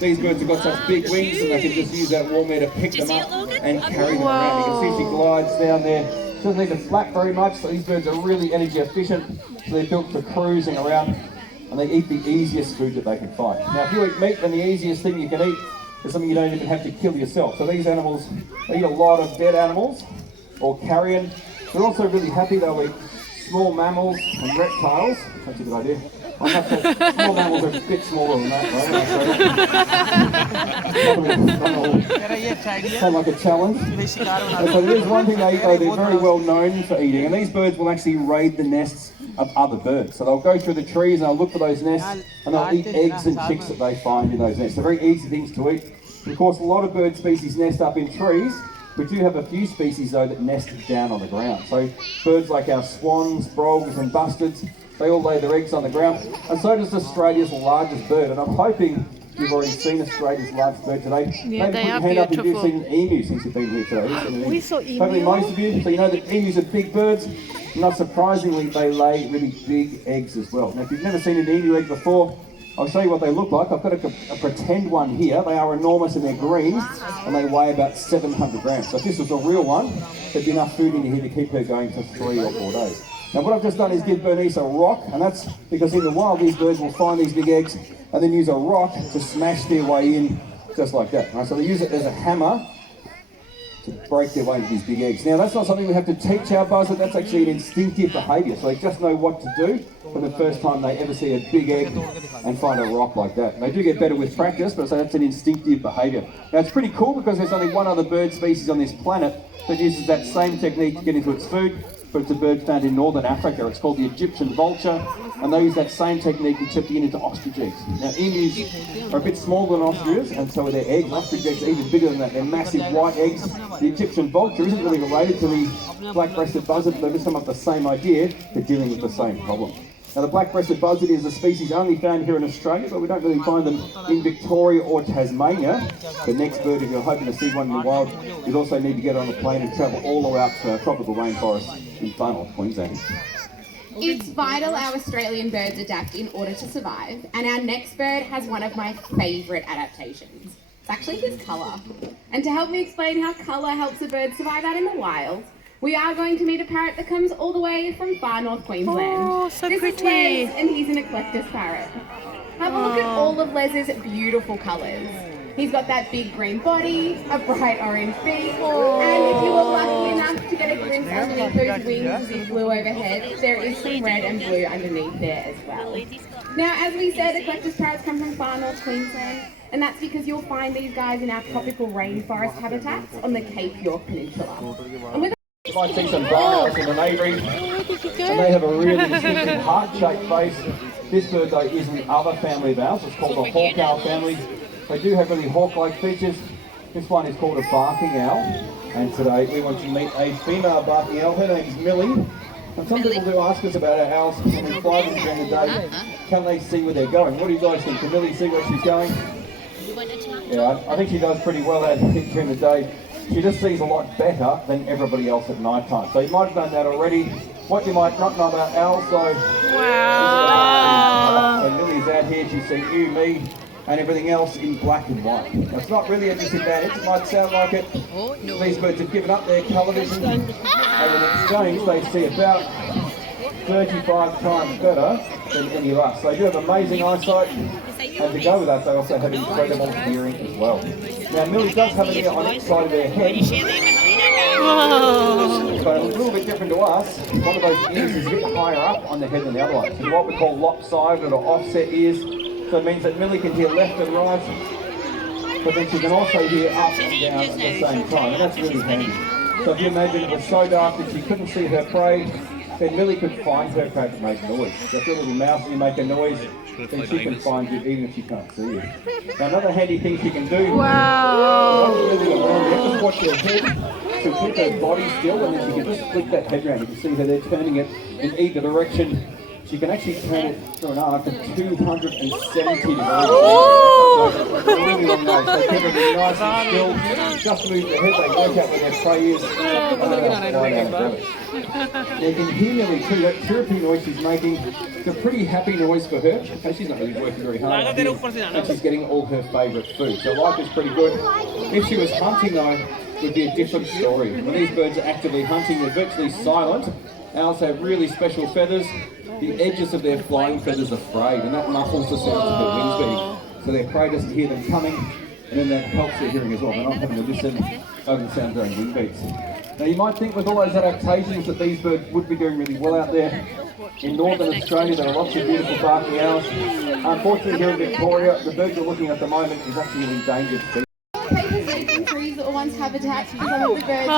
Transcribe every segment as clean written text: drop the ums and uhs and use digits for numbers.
these birds have got such big wings and they can just use that warm air to pick them up and carry them around. You can see she glides down there. She doesn't need to flap very much, so these birds are really energy efficient. So they're built for cruising around, and they eat the easiest food that they can find. Now, if you eat meat, then the easiest thing you can eat is something you don't even have to kill yourself. So these animals, they eat a lot of dead animals or carrion. They're also really happy. They'll eat small mammals and reptiles. That's a good idea. I'm not sure. Small mammals are a bit smaller than that, right? Sound like a challenge. And so there is one thing they eat, though, they're very well known for eating, and these birds will actually raid the nests of other birds. So they'll go through the trees and they'll look for those nests, and they'll eat eggs and chicks that they find in those nests. They're very easy things to eat. Of course, a lot of bird species nest up in trees. We do have a few species, though, that nest down on the ground. So birds like our swans, frogs and bustards, they all lay their eggs on the ground. And so does Australia's largest bird. And I'm hoping you've already seen Australia's largest bird today. Yeah, maybe they put your are hand up if you've beautiful. seen an emu since you've been here today. We saw emu. Hopefully most of you. So you know that emus are big birds. Not surprisingly, they lay really big eggs as well. Now, if you've never seen an emu egg before, I'll show you what they look like. I've got a pretend one here. They are enormous and they're green, and they weigh about 700 grams. So if this was a real one, there'd be enough food in here to keep her going for 3 or 4 days. Now what I've just done is give Bernice a rock, and that's because in the wild these birds will find these big eggs and then use a rock to smash their way in, just like that. Right? So they use it as a hammer to break their way into these big eggs. Now that's not something we have to teach our buzzard, that's actually an instinctive behaviour. So they just know what to do for the first time they ever see a big egg and find a rock like that. And they do get better with practice, but so that's an instinctive behaviour. Now it's pretty cool because there's only one other bird species on this planet that uses that same technique to get into its food, but it's a bird found in northern Africa. It's called the Egyptian vulture, and they use that same technique to get into ostrich eggs. Now emus are a bit smaller than ostriches, and so are their eggs. Ostrich eggs are even bigger than that. They're massive white eggs. The Egyptian vulture isn't really related to the black-breasted buzzard, but they've just come up with the same idea. They're dealing with the same problem. Now the black-breasted buzzard is a species only found here in Australia, but we don't really find them in Victoria or Tasmania. The next bird, if you're hoping to see one in the wild, you'd also need to get on a plane and travel all the way out to tropical rainforest in far north Queensland. It's vital our Australian birds adapt in order to survive, and our next bird has one of my favourite adaptations. It's actually his colour. And to help me explain how colour helps a bird survive out in the wild, we are going to meet a parrot that comes all the way from far north Queensland. Oh, so this pretty. is Les, and he's an eclectus parrot. Have a look at all of Les's beautiful colours. He's got that big green body, a bright orange beak, and if you were lucky enough to get a glimpse underneath those wings as he flew overhead, there is some red and blue underneath there as well. Now, as we said, eclectus parrots come from far north Queensland, and that's because you'll find these guys in our tropical rainforest habitats on the Cape York Peninsula. And with You might see some barn owls in the aviary, and they have a really distinctive heart-shaped face. This bird, though, is in the other family of owls. It's called the hawk owl family. They do have really hawk-like features. This one is called a barking owl, and today we want to meet a female barking owl. Her name is Millie. And some people do ask us about our owls when we fly them during the day. Can they see where they're going? What do you guys think? Can Millie see where she's going? Yeah, I think she does pretty well out during the day. She just sees a lot better than everybody else at night time. So you might have done that already. What you might not know about owls, though, Wow. when Lily's out here, she's seen you, me, and everything else in black and white. Now, it's not really a disadvantage, it might sound like it. These birds have given up their colour vision, and in exchange they see about 35 times better than any of us. They do have amazing eyesight, and to go with that, they also have incredible hearing as well. Now, Millie does have an ear on each side of their head, Whoa. but a little bit different to us. One of those ears is a bit higher up on the head than the other one. So what we call lopsided or offset ears. So it means that Millie can hear left and right, but then she can also hear up and down at the same time, and that's really handy. So if you imagine it was so dark that she couldn't see her prey, then Millie could find her prey to make noise. So if you're a little mouse and you make a noise, then she can find you even if she can't see you. Now another handy thing she can do, Wow. just watch her head. She'll keep her body still, and then she can just flick that head around. You can see her there turning it in either direction. She can actually turn it through an arc of 270 degrees. Oh. So it's a really long nice. They keep it really nice and still. Just move the head, they work out where their prey is. You can hear Nelly too, that chirping noise she's making. It's a pretty happy noise for her. Okay, she's not really working very hard out here, and she's getting all her favourite food. So life is pretty good. If she was hunting though, it would be a different story. When these birds are actively hunting, they're virtually silent. Owls have really special feathers. The edges of their flying feathers are frayed, and that muffles the sounds of their wings beating. So their prey doesn't hear them coming, and then that helps their hearing as well. They're not having to listen over the sound of their own wing beats. Now you might think with all those adaptations that these birds would be doing really well out there. In northern Australia there are lots of beautiful barking owls. Unfortunately here in Victoria, the bird you're looking at the moment is actually an endangered species. People leaving trees that were once habitats for some of the birds.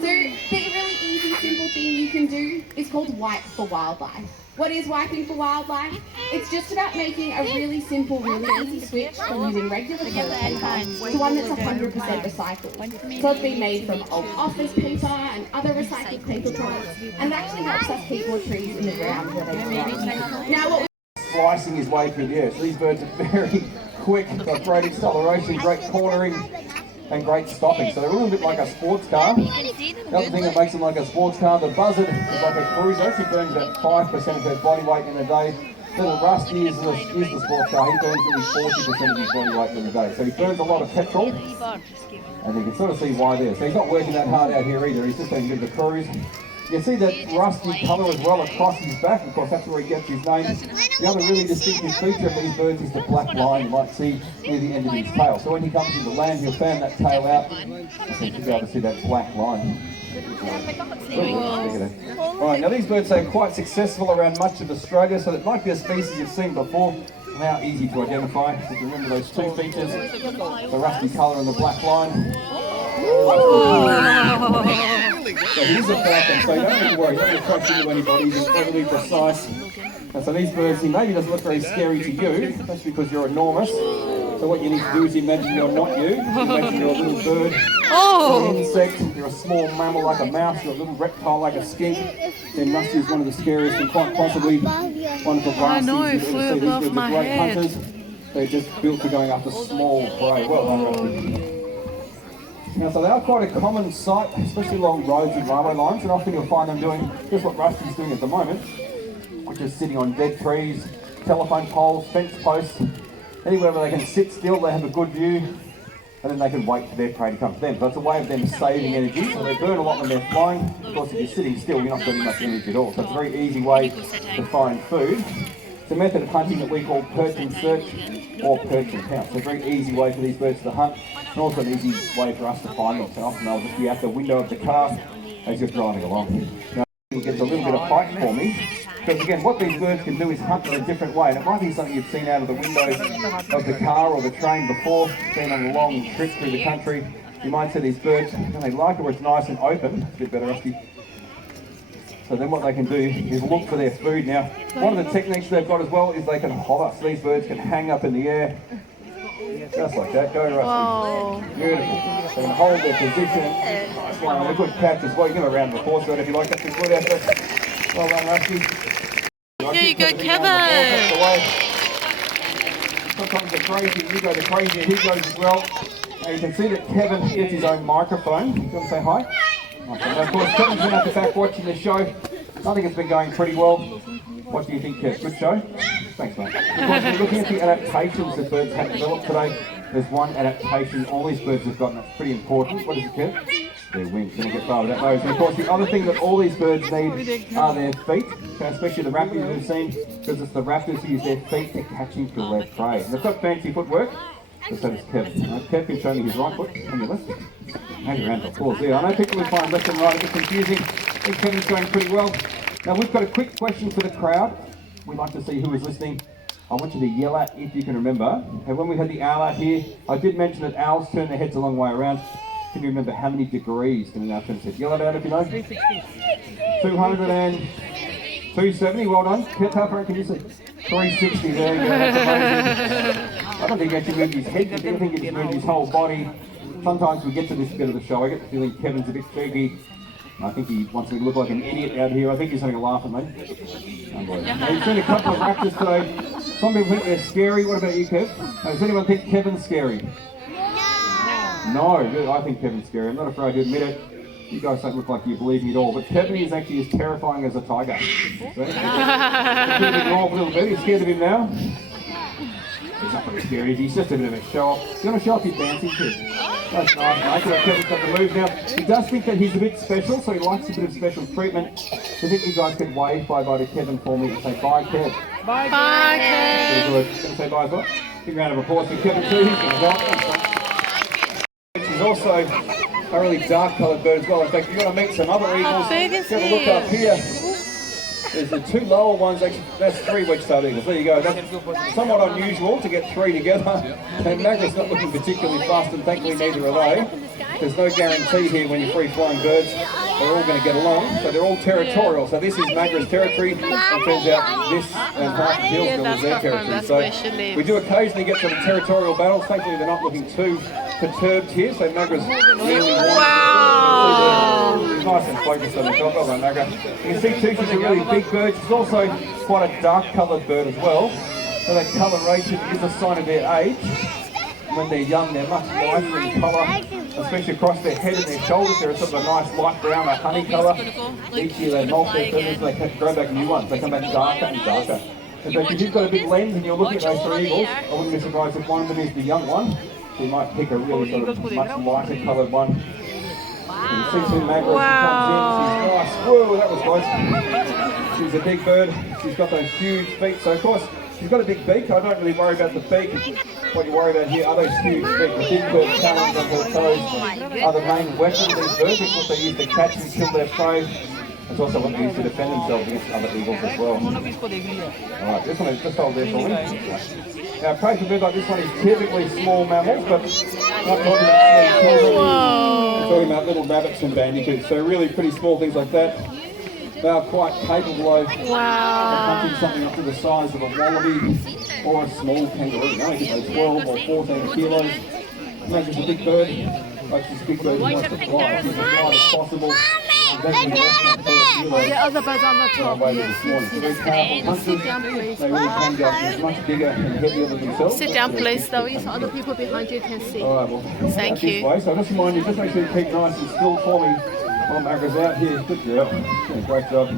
So the really easy, simple thing you can do is called Wipe for Wildlife. What is wiping for wildlife? It's just about making a really simple, really easy switch from using regular toilet paper to one that's 100% recycled. So it's been made from old office paper and other recycled paper products, and it actually helps us keep more trees in the ground where they belong. Now what Slicing his way through the air. So these birds are very quick, got great acceleration, great cornering, and great stopping. So they're a little bit like a sports car. The other thing that makes them like a sports car, the buzzard is like a cruiser. He burns about 5% of his body weight in a day. Little Rusty is the sports car. He burns nearly 40% of his body weight in a day. So he burns a lot of petrol. And you can sort of see why there. So he's not working that hard out here either. He's just doing a bit of a cruise. You can see that rusty colour as well across his back. Of course, that's where he gets his name. The other really distinctive feature of these birds is the black line you might see near the end of his tail. So when he comes into land, he'll fan that tail out, and so you'll be able to see that black line. Alright, now these birds are quite successful around much of Australia, so it might be a species you've seen before. Now easy to identify. So remember those two features, the rusty colour and the black line. So he's a falcon, so you don't have to worry, you don't have to crash into anybody, he's incredibly precise. And so these birds, he maybe doesn't look very scary to you, that's because you're enormous. So what you need to do is imagine you're not you, imagine you're a little bird, you're an insect, you're a small mammal like a mouse, you're a little reptile like a skink. Then Rusty is one of the scariest and quite possibly one of the last things you've ever seen. These birds are great hunters, they're just built for going after small prey. Well done, Rusty. Now, so they are quite a common sight, especially along roads and railway lines, and often you'll find them doing just what Rusty's doing at the moment, which is sitting on dead trees, telephone poles, fence posts, anywhere where they can sit still, they have a good view, and then they can wait for their prey to come to them. So it's a way of them saving energy, so they burn a lot when they're flying. Of course, if you're sitting still, you're not burning much energy at all, so it's a very easy way to find food. It's a method of hunting that we call perch and search or perch and pounce. It's a very easy way for these birds to hunt, and also an easy way for us to find them. So often they'll just be out the window of the car as you're driving along. Now, it gets a little bit of height for me, because again, what these birds can do is hunt in a different way, and it might be something you've seen out of the window of the car or the train before, been on a long trip through the country. You might see these birds, and they like it where it's nice and open. It's a bit better, Rusty. So then what they can do is look for their food. Now, one of the techniques they've got as well is they can hover. So these birds can hang up in the air, just like that. Go, Rusty. Beautiful. They can hold their position. Nice one. And a good catch as well. You give them a round of applause for it if you like. That's a good effort. Well done, Rusty. Here you go, Kevin. Sometimes the crazier you go, the crazier he goes as well. Now you can see that Kevin gets his own microphone. You want to say hi? Now, of course, Kevin's been at the back watching the show. I think it's been going pretty well. What do you think, Kev? Good show? Thanks, mate. Of course, we're looking at the adaptations that birds have developed today. There's one adaptation all these birds have got, and that's pretty important. What is it, Kev? Their wings. Going to get far with that nose. And of course, the other thing that all these birds need are their feet, especially the raptors we've seen, because it's the raptors who use their feet to catch and kill their prey. And they've got fancy footwork. So does Kev. Kev can show me his right foot on your left. Maybe a round of applause there. I know people will find left and right a bit confusing. I think Kevin's going pretty well. Now we've got a quick question for the crowd. We'd like to see who is listening. I want you to yell out if you can remember. And when we had the owl out here, I did mention that owls turn their heads a long way around. Can you remember how many degrees can an owl turn its head? Yell it out if you know. 200 and 270. Well done. How far can you see? 360. There you go. That's amazing. I don't think he actually moved his head. I think he just moved his whole body. Sometimes we get to this bit of the show, I get the feeling Kevin's a bit cheeky. I think he wants me to look like an idiot out here. I think he's having a laugh at me. Now, he's seen a couple of raptors today. Some people think they're scary. What about you, Kev? Does anyone think Kevin's scary? No, I think Kevin's scary. I'm not afraid to admit it. You guys don't look like you believe me at all, but Kevin is actually as terrifying as a tiger. See? He's a little bit. He's scared of him now. He's not very scared, is he? He's just a bit of a show-off. You want to show off your dancing too? That's nice, mate. Kevin's got the move now. He does think that he's a bit special, so he likes a bit of special treatment. So I think you guys could wave bye-bye to Kevin for me and say bye, Kev. Bye, Kev. Very good. Going to say bye as well? Big round of applause for Kevin too. He's going to go. She's also a really dark coloured bird as well. In fact, if you want to meet some other eagles, big is have a look he? up here. There's the two lower ones, actually, that's 3 wedge-tailed eagles. There you go. That's somewhat unusual to get 3 together. And Magra's not looking particularly fast, and thankfully neither are they. There's no guarantee here when you're free-flying birds. They're all going to get along, so they're all territorial. So this is Magra's territory, and it turns out this and half of Hillsville is their territory. So we do occasionally get some territorial battles. Thankfully they're not looking too perturbed here, so Magra's really Wow. nice and focused on the top of Magra. You can see too, she's a really big bird. She's also quite a dark coloured bird as well. So that coloration is a sign of their age. When they're young, they're much lighter in colour, especially across their head and their shoulders. They're sort of a nice light brown, a honey colour. Each year they molt their feathers and they grow back new ones. They come back darker and darker. In fact, if you've got a big lens and you're looking at those 3 eagles, I wouldn't be surprised if one of them is the young one. So you might pick a really sort of much lighter coloured one. You can see some Magra as she comes in. She's nice. Whoa, that was close. She's a big bird. She's got those huge feet. So of course, she's got a big beak. I don't really worry about the beak. What you worry about here are those huge feet. The big bird talons on her toes are the main weapon of these birds. It's what they use to catch and kill their prey. It's also what they use to defend themselves against other eagles as well. Alright, this one is just hold there for me. Now, prey for birds like this one is typically small mammals, but not talking about small children. We're talking about little rabbits and bandicoots, so really pretty small things like that. They are quite capable of hunting something up to the size of a wallaby or a small kangaroo. Now, I think they're 12 or 14 kilos. Make this a big bird. Like this big bird wants to fly as light as possible. The other birds on the top. Very powerful hunters. They really can go up much bigger and heavier than themselves. Sit down, please, though, so other people behind you can see. All right, well, Thank you. Way. So just remind you, just make sure you keep nice and still for me while Magra's out here. Good girl. Great job.